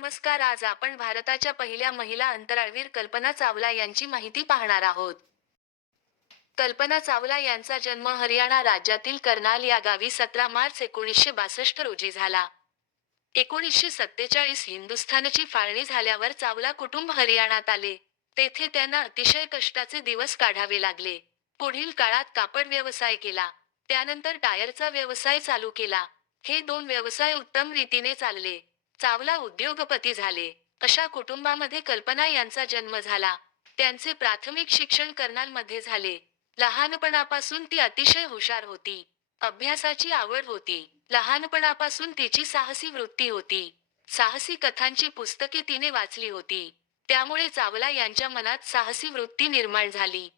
नमस्कार आज आपण भारताच्या पहिल्या महिला अंतराळवीर कल्पना चावला यांची माहिती पाहणार आहोत. कल्पना चावला यांचा जन्म हरियाणा राज्यातील कर्नाल या गावी सतरा मार्च एकोणीसशे बासष्ट रोजी झाला. एकोणीसशे सत्तेचाळीस हिंदुस्थानची फाळणी झाल्यावर चावला कुटुंब हरियाणात आले. तेथे त्यांना अतिशय कष्टाचे दिवस काढावे लागले. पुढील काळात कापड व्यवसाय केला. त्यानंतर टायरचा व्यवसाय चालू केला. हे दोन व्यवसाय उत्तम रीतीने चालले. चावला उद्योगपती झाले. अशा कुटुंबामध्ये कल्पना यांचा जन्म झाला. त्यांचे प्राथमिक शिक्षण कर्नालमध्ये झाले. लहानपणापासून ती अतिशय हुशार होती. अभ्यासाची आवड होती. लहानपणापासून तिची साहसी वृत्ती होती. साहसी कथांची पुस्तके तिने वाचली होती. त्यामुळे चावला यांच्या मनात साहसी वृत्ती निर्माण झाली.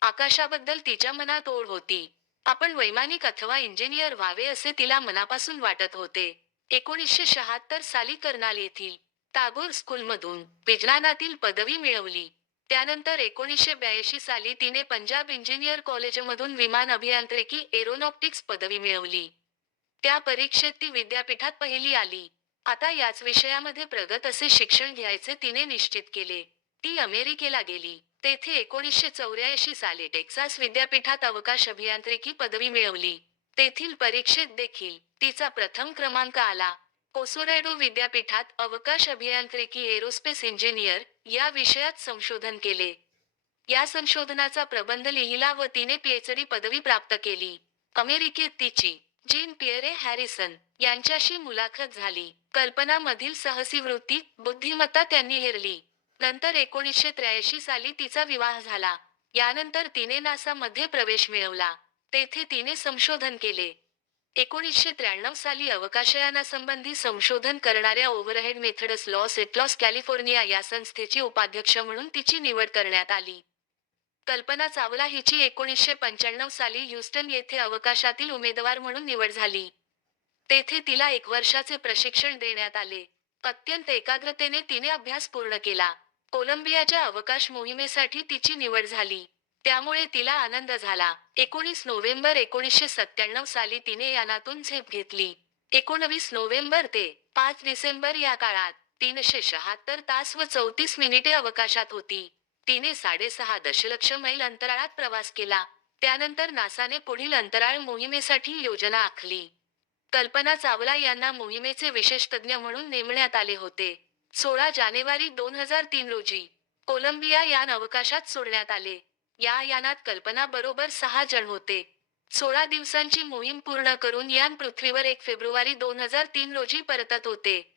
आकाशाबद्दल तिच्या मनात ओढ होती. आपण वैमानिक अथवा इंजिनियर व्हावे असे तिला मनापासून वाटत होते. एकोणीसशे शहात्तर साली कर्नाल येथील टागोर स्कूलमधून विज्ञानातील पदवी मिळवली. त्यानंतर एकोणीसशे ब्याऐंशी साली तिने पंजाब इंजिनियर कॉलेजमधून विमान अभियांत्रिकी एरोनॉप्टिक्स पदवी मिळवली. त्या परीक्षेत ती विद्यापीठात पहिली आली. आता याच विषयामध्ये प्रगत असे शिक्षण घ्यायचे तिने निश्चित केले. ती अमेरिकेला गेली. तेथे एकोणीसशे चौऱ्याऐंशी साली टेक्सास विद्यापीठात अवकाश अभियांत्रिकी पदवी मिळवली. तेथील परीक्षेत देखील तिचा प्रथम क्रमांक आला. कोसोरॅडो विद्यापीठात अवकाश अभियांत्रिकी एरोस्पेस इंजिनियर या विषयात संशोधन केले. या संशोधनाचा प्रबंध लिहिला व तिने पीएचडी पदवी प्राप्त केली. अमेरिकेत तिची जीन पियरे हॅरिसन यांच्याशी मुलाखत झाली. कल्पना मधील साहसी वृत्ती बुद्धिमत्ता त्यांनी हेरली. नंतर एकोणीसशे त्र्याऐंशी साली तिचा विवाह झाला. यानंतर तिने नासा मध्ये प्रवेश मिळवला. तेथे तिने संशोधन केले. एकोणीसशे त्र्याण्णव साली अवकाशयानासंबंधी संशोधन करणाऱ्या ओव्हरहेड मेथडस लॉस एटलॉस कॅलिफोर्निया या संस्थेची उपाध्यक्ष म्हणून तिची निवड करण्यात आली. कल्पना चावला हिची एकोणीसशे पंच्याण्णव साली ह्युस्टन येथे अवकाशातील उमेदवार म्हणून निवड झाली. तेथे तिला एक वर्षाचे प्रशिक्षण देण्यात आले. अत्यंत एकाग्रतेने तिने अभ्यास पूर्ण केला. कोलंबियाच्या अवकाश मोहिमेसाठी तिची निवड झाली. त्यामुळे तिला आनंद झाला. एकोणीस नोव्हेंबर एकोणीसशे सत्त्याण्णव साली तिने यानातून झेप घेतली. एकोणवीस नोव्हेंबर ते पाच डिसेंबर या काळात तीनशे शहात्तर तास व चौतीस मिनिटे अवकाशात होती. तिने साडेसहा दशलक्ष मैल अंतराळात प्रवास केला. त्यानंतर नासाने पुढील अंतराळ मोहिमेसाठी योजना आखली. कल्पना चावला यांना मोहिमेचे विशेष तज्ज्ञ म्हणून नेमण्यात आले होते. सोळा जानेवारी दोन हजार तीन रोजी कोलंबिया यान अवकाशात सोडण्यात आले. या यानात कल्पना बरोबर सहा जण होते. सोळा दिवसांची मोहीम पूर्ण करून यान पृथ्वीवर एक फेब्रुवारी दोन हजार तीन रोजी परतत होते.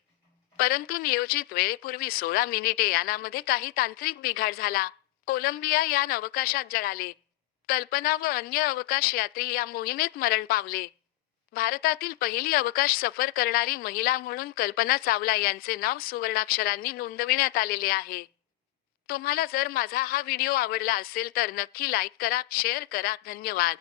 परंतु नियोजित वेळेपूर्वी सोळा मिनिटे यानामध्ये काही तांत्रिक बिघाड झाला. कोलंबिया यान अवकाशात जळाले. कल्पना व अन्य अवकाश यात्री या मोहिमेत मरण पावले. भारतातील पहिली अवकाश सफर करणारी महिला म्हणून कल्पना चावला यांचे नाव सुवर्णाक्षरांनी नोंदविण्यात आलेले आहे. तुम्हाला जर माझा हा व्हिडिओ आवडला असेल तर नक्की लाईक करा शेअर करा. धन्यवाद.